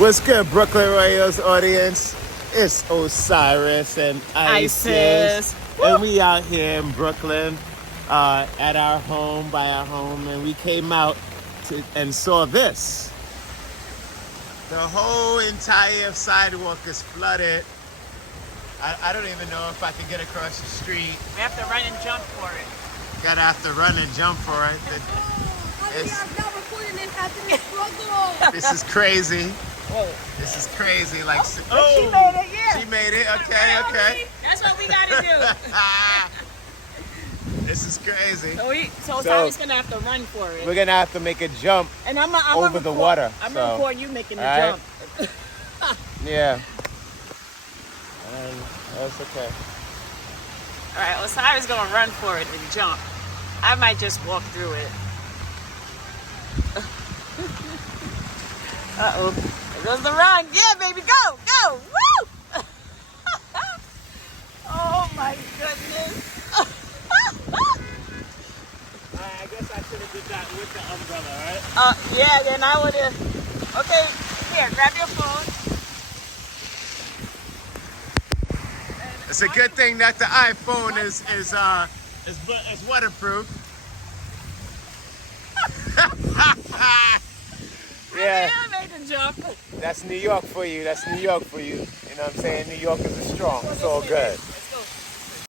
What's good, Brooklyn Royals audience? It's Osiris and Isis. And we out here in Brooklyn at our home, by our home, and we came out and saw this. The whole entire sidewalk is flooded. I don't even know if I can get across the street. We have to run and jump for it. Gotta have to run and jump for it. This is crazy. Whoa. This is crazy. Like, she made it, yeah. She made it. Okay. That's what we gotta do. This is crazy. So Osiris gonna have to run for it. We're gonna have to make a jump and I'm over the water. I'm gonna record you making the jump. Yeah. And that's okay. All right, Osiris gonna run for it and jump. I might just walk through it. Uh-oh. There goes the run. Yeah, baby, go! Woo! Oh my goodness. I guess I should have did that with the umbrella, right? Yeah, then I would have. Okay, here, grab your phone. It's a good thing that the iPhone is waterproof. Yeah, I made the jump. That's New York for you. You know what I'm saying? New Yorkers are strong. It's all good.